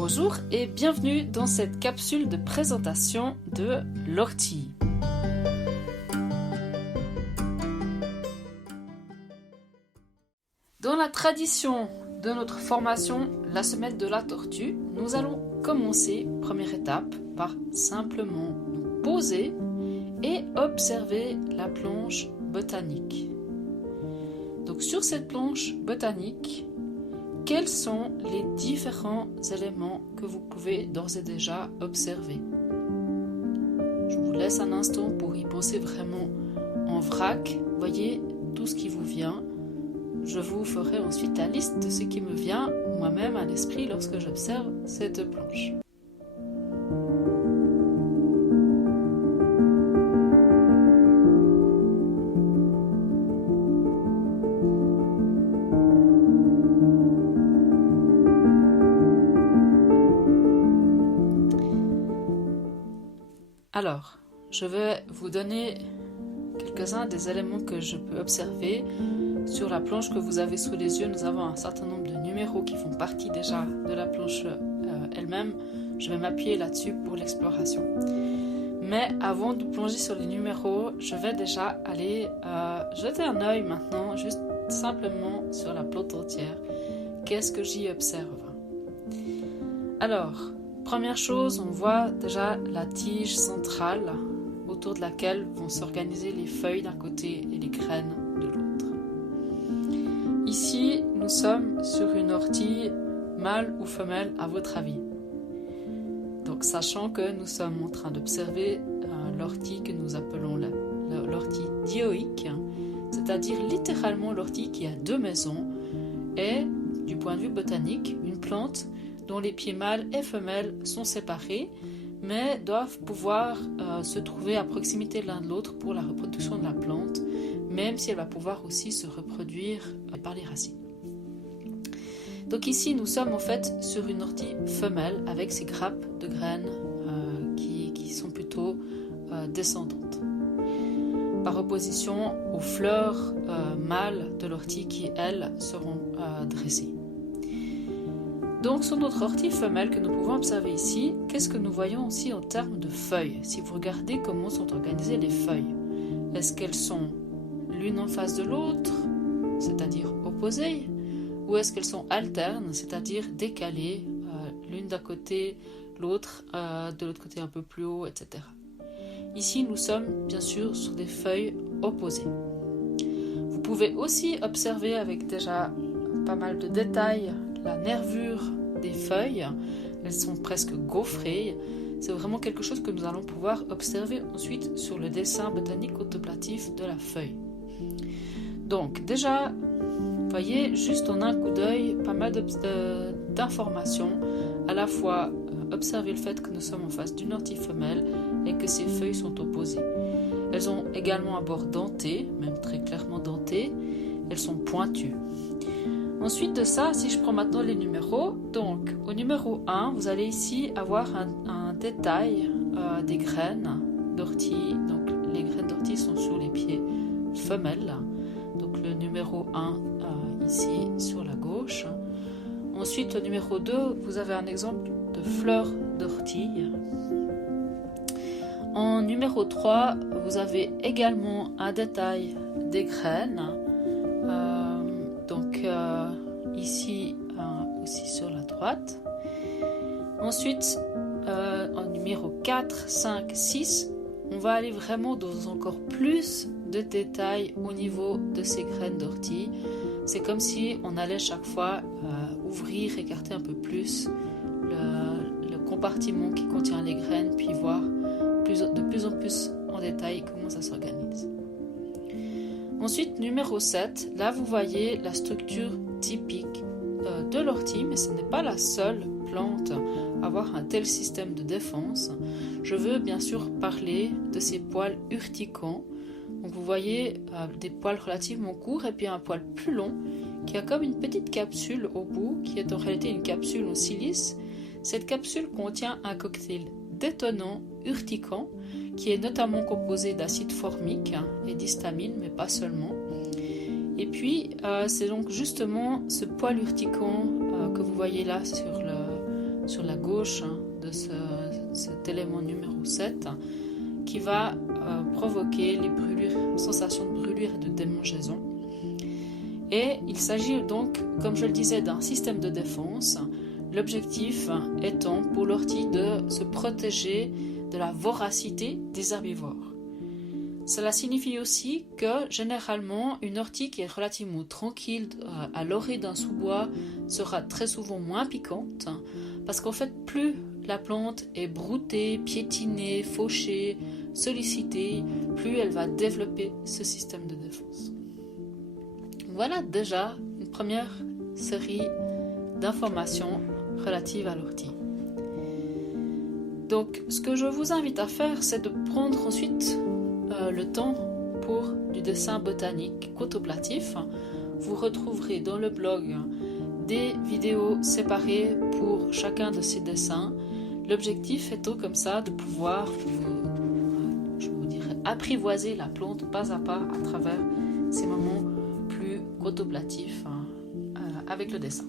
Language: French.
Bonjour et bienvenue dans cette capsule de présentation de l'ortie. Dans la tradition de notre formation La Semaine de la Tortue, nous allons commencer, première étape, par simplement nous poser et observer la planche botanique. Donc sur cette planche botanique, quels sont les différents éléments que vous pouvez d'ores et déjà observer? Je vous laisse un instant pour y penser vraiment en vrac. Voyez tout ce qui vous vient. Je vous ferai ensuite la liste de ce qui me vient moi-même à l'esprit lorsque j'observe cette planche. Alors, je vais vous donner quelques-uns des éléments que je peux observer. Sur la planche que vous avez sous les yeux, nous avons un certain nombre de numéros qui font partie déjà de la planche elle-même. Je vais m'appuyer là-dessus pour l'exploration. Mais avant de plonger sur les numéros, je vais déjà aller jeter un œil maintenant, juste simplement sur la plante entière. Qu'est-ce que j'y observe? Alors, première chose, on voit déjà la tige centrale autour de laquelle vont s'organiser les feuilles d'un côté et les graines de l'autre. Ici, nous sommes sur une ortie mâle ou femelle à votre avis. Donc, sachant que nous sommes en train d'observer l'ortie que nous appelons l'ortie dioïque, c'est-à-dire littéralement l'ortie qui a deux maisons, est, du point de vue botanique, une plante dont les pieds mâles et femelles sont séparés, mais doivent pouvoir se trouver à proximité l'un de l'autre pour la reproduction de la plante, même si elle va pouvoir aussi se reproduire par les racines. Donc ici, nous sommes en fait sur une ortie femelle avec ses grappes de graines qui sont plutôt descendantes, par opposition aux fleurs mâles de l'ortie qui, elles, seront dressées. Donc sur notre ortie femelle que nous pouvons observer ici, qu'est-ce que nous voyons aussi en termes de feuilles? Si vous regardez comment sont organisées les feuilles, est-ce qu'elles sont l'une en face de l'autre, c'est-à-dire opposées, ou est-ce qu'elles sont alternes, c'est-à-dire décalées, l'une d'un côté, l'autre de l'autre côté un peu plus haut, etc. Ici, nous sommes bien sûr sur des feuilles opposées. Vous pouvez aussi observer avec déjà pas mal de détails la nervure des feuilles. Elles sont presque gaufrées. C'est vraiment quelque chose que nous allons pouvoir observer ensuite sur le dessin botanique contemplatif de la feuille. Donc déjà, vous voyez juste en un coup d'œil pas mal d'informations. À la fois observer le fait que nous sommes en face d'une ortie femelle et que ces feuilles sont opposées. Elles ont également un bord denté, même très clairement denté. Elles sont pointues. Ensuite de ça, si je prends maintenant les numéros, donc au numéro 1, vous allez ici avoir un détail des graines d'ortie. Donc les graines d'ortie sont sur les pieds femelles. Donc le numéro 1 ici sur la gauche. Ensuite au numéro 2, vous avez un exemple de fleurs d'ortie. En numéro 3, vous avez également un détail des graines. Ici aussi sur la droite. Ensuite, en numéro 4, 5, 6, on va aller vraiment dans encore plus de détails au niveau de ces graines d'ortie. C'est comme si on allait chaque fois ouvrir, écarter un peu plus le compartiment qui contient les graines, puis voir de plus en plus en détail comment ça s'organise. Ensuite, numéro 7, là vous voyez la structure typique de l'ortie, mais ce n'est pas la seule plante à avoir un tel système de défense. Je veux bien sûr parler de ces poils urticants. Donc vous voyez des poils relativement courts et puis un poil plus long qui a comme une petite capsule au bout, qui est en réalité une capsule en silice. Cette capsule contient un cocktail détonnant urticant qui est notamment composé d'acide formique et d'histamine, mais pas seulement. Et puis, c'est donc justement ce poil urticant que vous voyez là sur la gauche de cet élément numéro 7 qui va provoquer les sensations de brûlure et de démangeaison. Et il s'agit donc, comme je le disais, d'un système de défense, l'objectif étant pour l'ortie de se protéger de la voracité des herbivores. Cela signifie aussi que généralement une ortie qui est relativement tranquille à l'orée d'un sous-bois sera très souvent moins piquante parce qu'en fait plus la plante est broutée, piétinée, fauchée, sollicitée, plus elle va développer ce système de défense. Voilà déjà une première série d'informations relatives à l'ortie. Donc ce que je vous invite à faire, c'est de prendre ensuite le temps pour du dessin botanique contemplatif. Vous retrouverez dans le blog des vidéos séparées pour chacun de ces dessins. L'objectif étant comme ça de pouvoir, je vous dirais, apprivoiser la plante pas à pas à travers ces moments plus contemplatifs avec le dessin.